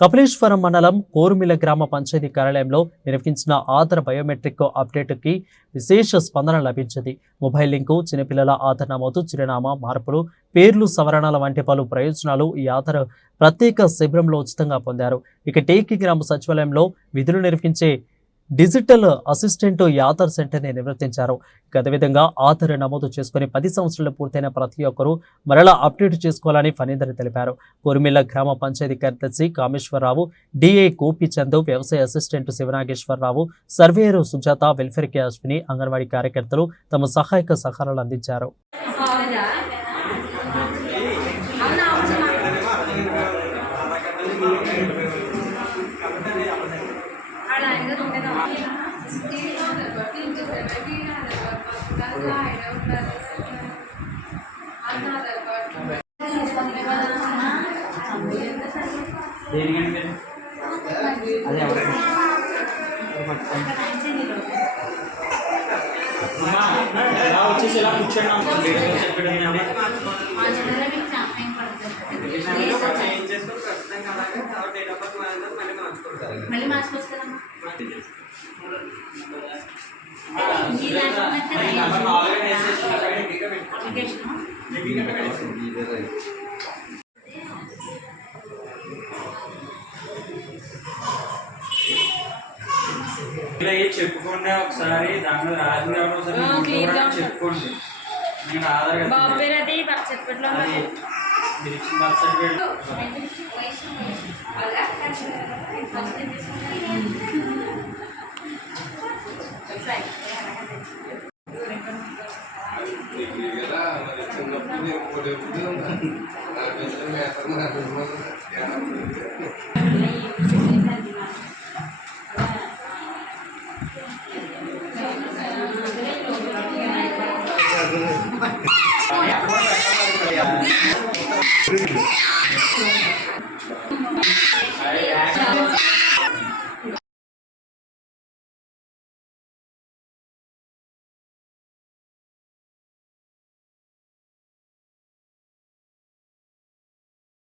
కపిలేశ్వరం మండలం కోరుమిల్ల గ్రామ పంచాయతీ కార్యాలయంలో నిర్వహించిన ఆధార్ బయోమెట్రిక్ అప్డేట్కి విశేష స్పందన లభించింది. మొబైల్ లింకు, చిన్నపిల్లల ఆధార్ నమోదు, చిరునామా మార్పులు, పేర్లు సవరణల వంటి పలు ప్రయోజనాలు ఈ ఆధార్ ప్రత్యేక శిబిరంలో ఉచితంగా పొందారు. ఇక టేకి గ్రామ సచివాలయంలో విధులు నిర్వహించే డిజిటల్ అసిస్టెంట్ ఈ ఆధార్ సెంటర్ని నిర్వర్తించారు. అదేవిధంగా ఆధార్ నమోదు చేసుకుని 10 సంవత్సరాలు పూర్తయిన ప్రతి ఒక్కరూ మరలా అప్డేట్ చేసుకోవాలని ఫణీందర్ తెలిపారు. కోరుమిల్ల గ్రామ పంచాయతీ కార్యదర్శి కామేశ్వరరావు, డిఏ గోపిచంద్, వ్యవసాయ assistant Sivanageswararao, surveyor Sujatha, welfare K Ashwini, anganwadi కార్యకర్తలు తమ సహాయక సహకారాలు అందించారు. చెప్పుకోండి ఒకసారి దాంట్లో రాజు చెప్పుకోండి. నేను ఆధార్